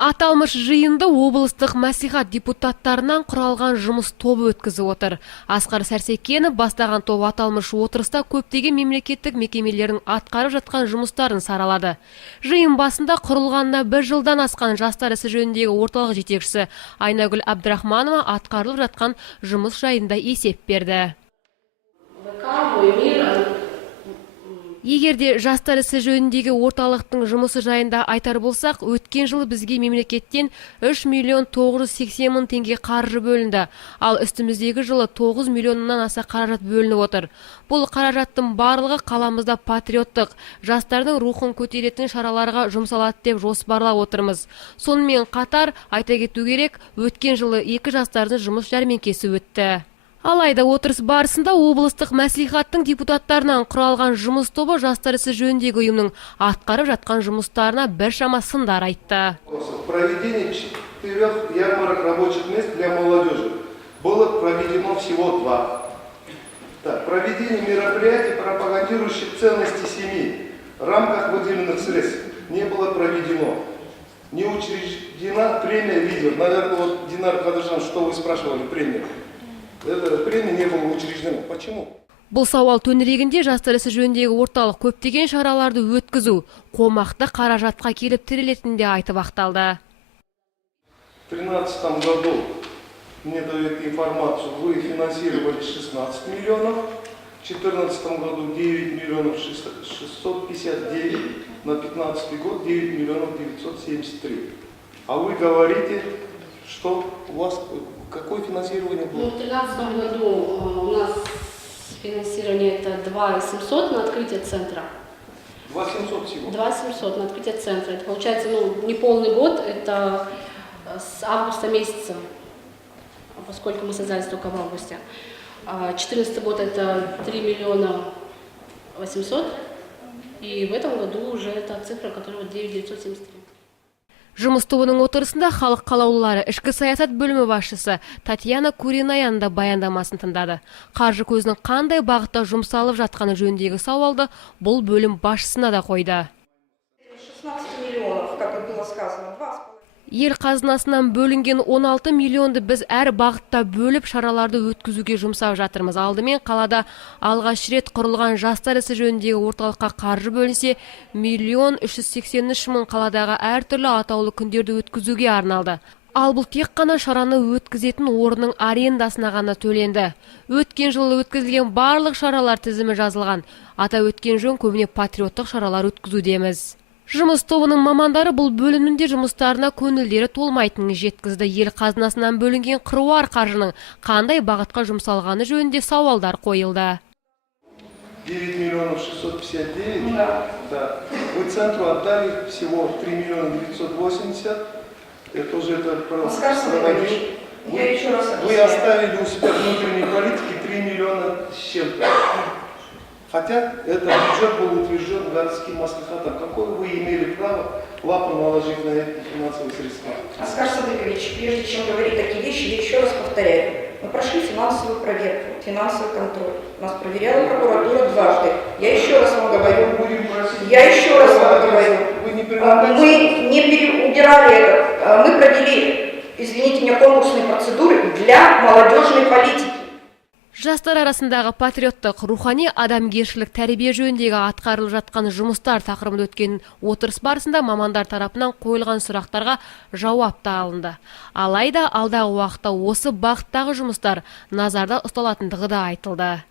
Аталмыш жиынды облыстық мәслихат депутаттарынан құралған жұмыс тобы өткізіп отыр. Асқар Сәрсекенов бастаған топ аталмыш отырыста көптеген мемлекеттік мекемелердің атқарып жатқан жұмыстарын саралады. Жиын басында құрылғанына 1 жылдан асқан жастар ісі жөніндегі орталық жетекшісі Айнагүл Абдрахманова атқарылып жатқан жұмыс жайында есеп берді. Егерде жастар ісі жөніндегі орталықтың жұмысы жайында айтар болсақ, өткен жылы бізге мемлекеттен 3 миллион 980 мың теңге қаржы бөлінді, ал үстіміздегі жылы 9 миллионнан аса қаражат бөлініп отыр. Бұл қаражаттың барлығы қаламызда патриоттық, жастардың рухын көтеретін шараларға жұмсалады деп жоспарлап отырмыз. Сонымен қатар айта кету керек, өткен жылы 2 жастардың жұмыс жәрмеңкесі өтті. Алайда отырыс барысында облыстық мәслихаттың депутаттарынан құралған жұмыс тобы жастар ісі жөніндегі ұйымның атқарып жатқан жұмыстарына біршама сындар айтты. Проведение 4 ярмарок рабочих мест для молодежи было проведено всего 2. Проведение мероприятий, пропагандирующих ценности семьи в рамках выделенных средств не было проведено. Не учреждена премия «Лидер». Наверное, вот, Динар Кадыржан, что вы спрашивали, премия? Эта премия не была учреждена. Почему? Бұл сауал төңірегінде жастар ісі жөніндегі орталық көптеген шараларды өткізу, қомақты қаражатқа келіп тірелетінде айтып ақталды. В 2013 году, мне дают информацию, вы финансировали 16 миллионов, в 2014 году 9 миллионов 659, на 2015 год 9 миллионов 973. А вы говорите, что у вас какое финансирование было? В 2013 году у нас финансирование это 2 700 на открытие центра. 2 700 всего? 2 700 на открытие центра. Это получается не полный год, это с августа месяца, поскольку мы создались только в августе. 2014 год это 3 миллиона 800, и в этом году уже это цифра, которая 9 973. Жұмыс тобының отырысында халық қалаулылары ішкі саясат бөлімі басшысы Татьяна Куринаян да баяндамасын тыңдады. Қаржы көзінің қандай бағытта жұмсалып жатқаны жөніндегі сауалды бұл бөлім басшысына да қойды. 16 миллионов, как было сказано, 2,5. Ел қазынасынан бөлінген 16 миллионды біз әр бағытта бөліп шараларды өткізуге жұмсап жатырмыз. Алдымен қалада алғаш рет құрылған жастар ісі жөніндегі орталыққа қаржы бөлінсе, 1 383 мың қаладағы әртүрлі атаулы күндерді өткізуге арналды. Ал бұл тек қана шараны өткізетін орынның арендасына ғана төленді. Өткен жылы өткізілген барлық шаралар тізімі жазылған. Ата өткен жөн көбіне патриоттық шаралар өткізудеміз. Жұмыс тобының мамандары бұл бөлімінде жұмыстарына көңілдері толмайтынын жеткізді. Ел қазынасынан бөлінген қыруар қаржының қандай бағытқа жұмсалғаны жөнінде сауалдар қойылды. 9 миллионов 659, да. Вы центру отдали всего 3 миллиона 980. Это уже Вы оставили у себя внутренней политики 3 миллиона с чем-то. Хотя этот бюджет был утвержден городским маслихатом. Какое вы имели право лапу наложить на эти финансовые средства? Оскар Садыкович, прежде чем говорить такие вещи, я еще раз повторяю. Мы прошли финансовую проверку, финансовый контроль. Нас проверяла прокуратура дважды. Я еще раз вам говорю. Мы не убирали это. Мы провели, извините меня, конкурсные процедуры для молодежной политики. Жастар арасындағы патриоттық, рухани адамгершілік тәрбие жөніндегі атқарылып жатқан жұмыстар тақырыбында өткен отырыс барысында мамандар тарапынан қойылған сұрақтарға жауап та алынды. Алайда алдағы уақытта осы бағыттағы жұмыстар назарда ұсталатындығы да айтылды.